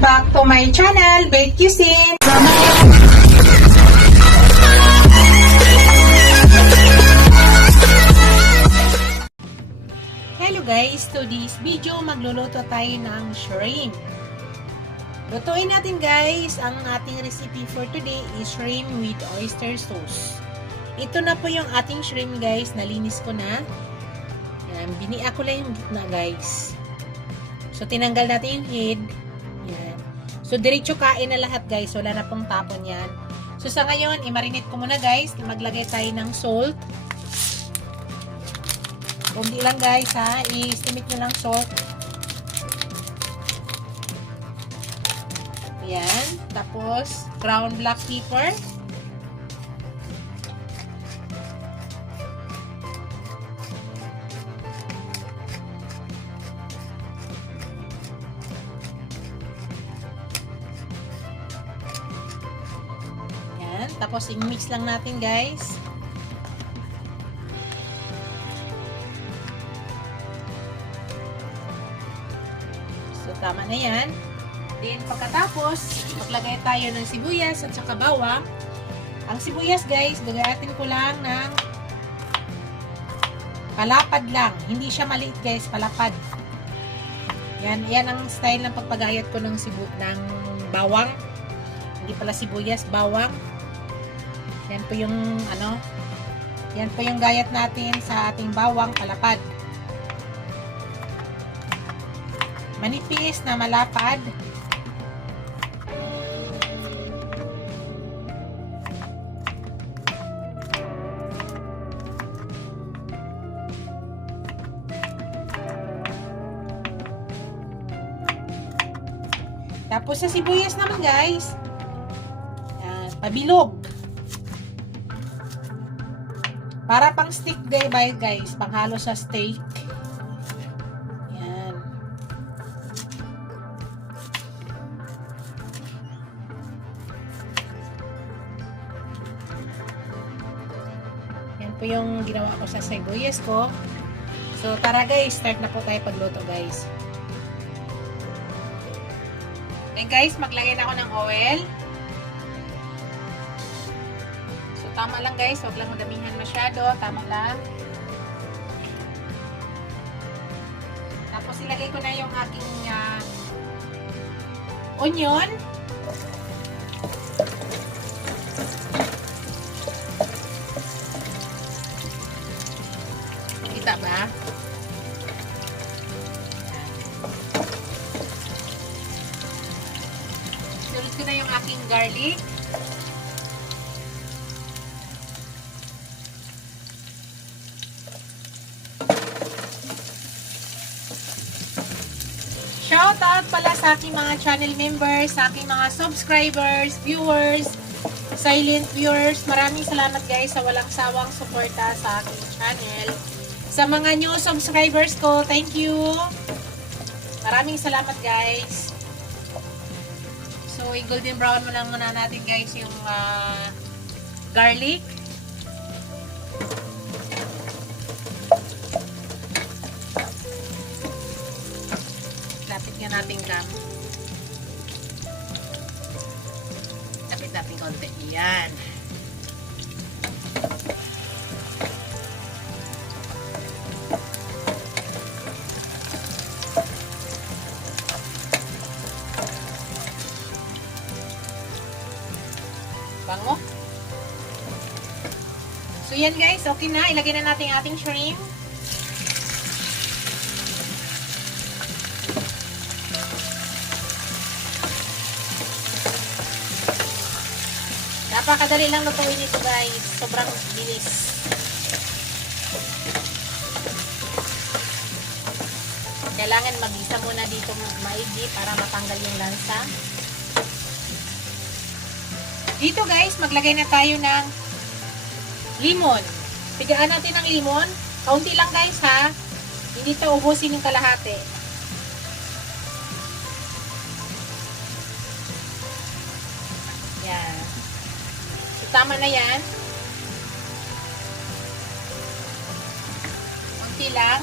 Welcome back to my channel, Bake Cuisine. Hello guys, to this video magluluto tayo ng shrimp. Lutuin natin guys, ang ating recipe for today is shrimp with oyster sauce. Ito na po yung ating shrimp guys, nalinis ko na. Yan, biniak ko lang yung gitna guys. So tinanggal natin yung head. Yan. So diretso kain na lahat guys, wala na pong tapon yan. So sa ngayon, i-marinate ko muna guys, maglagay tayo ng salt. Kundi lang guys ha, i-estimate nyo lang salt. Ayan, tapos ground black pepper. Ayan, tapos i-mix lang natin guys. So tama na yan. Then, pagkatapos, maglagay tayo ng sibuyas at saka bawang. Ang sibuyas, guys, gagayatin ko lang ng palapad lang. Hindi siya maliit, guys, palapad. Yan, yan ang style ng pagpagayat ko ng bawang. Hindi pala sibuyas, bawang. Yan po yung, yan po yung gayat natin sa ating bawang, palapad. Manipis na malapad. Tapos sa sibuyas naman guys, pabilog. Para pang steak guys, panghalo sa steak. Yan. Yan po yung ginawa ko sa sibuyas ko. So tara guys, start na po tayo pagluto guys. Then guys, maglagay na ako ng oil. So tama lang guys, huwag lang madamihan masyado, tama lang. Tapos ilagay ko na yung aking onion. Kita ba? Sunod ko na yung aking garlic. Shout out pala sa aking mga channel members, sa aking mga subscribers, viewers, silent viewers. Maraming salamat guys sa walang sawang suporta sa aking channel. Sa mga new subscribers ko, thank you. Maraming salamat guys. So, i-golden brown mo lang muna natin guys yung garlic. Lapit nga natin cam. Lapit natin konti. Yan. Bango. So yan guys, okay na. Ilagay na natin ating shrimp. Napakadali lang lutuin ito guys. Sobrang bilis. Kailangan mag-isa muna dito maigi para matanggal yung lansa. Dito guys, maglagay na tayo ng limon. Pigaan natin ng limon. Kaunti lang guys ha. Hindi ito ubusin yung kalahati. Yan. So, tama na yan. Kaunti lang.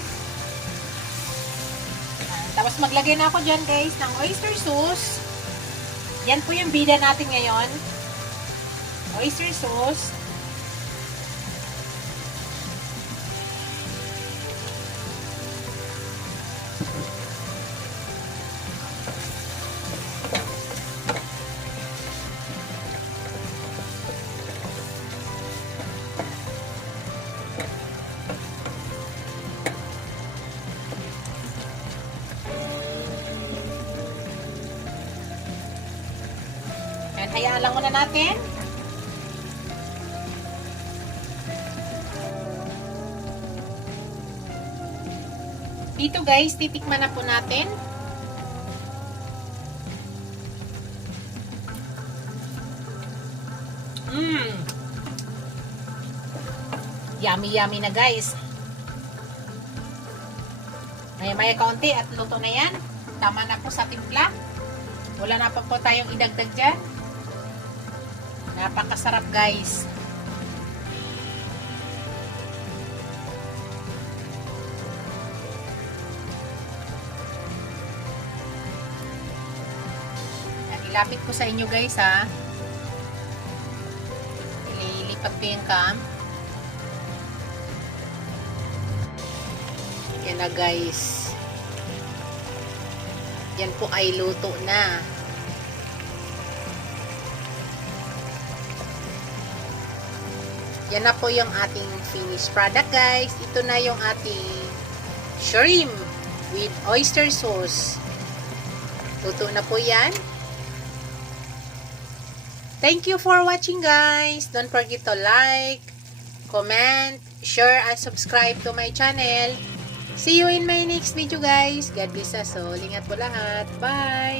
Tapos maglagay na ako dyan guys ng oyster sauce. Yan po yung bida natin ngayon. Oyster sauce. Yan, hayaan lang muna natin. Dito guys, titikman na po natin. Yummy yummy na guys. Maya-maya kaunti at luto na yan. Tama na po sa timpla. Wala na pa po tayong idagdag dyan. Napakasarap guys. Ilapit ko sa inyo guys ha. Ililipat ko yung cam. Yan na guys. Yan po ay luto na. Yan na po yung ating finished product guys. Ito na yung ating shrimp with oyster sauce. Luto na po yan. Thank you for watching guys. Don't forget to like, comment, share, and subscribe to my channel. See you in my next video guys. God bless us all. Ingat po lahat. Bye!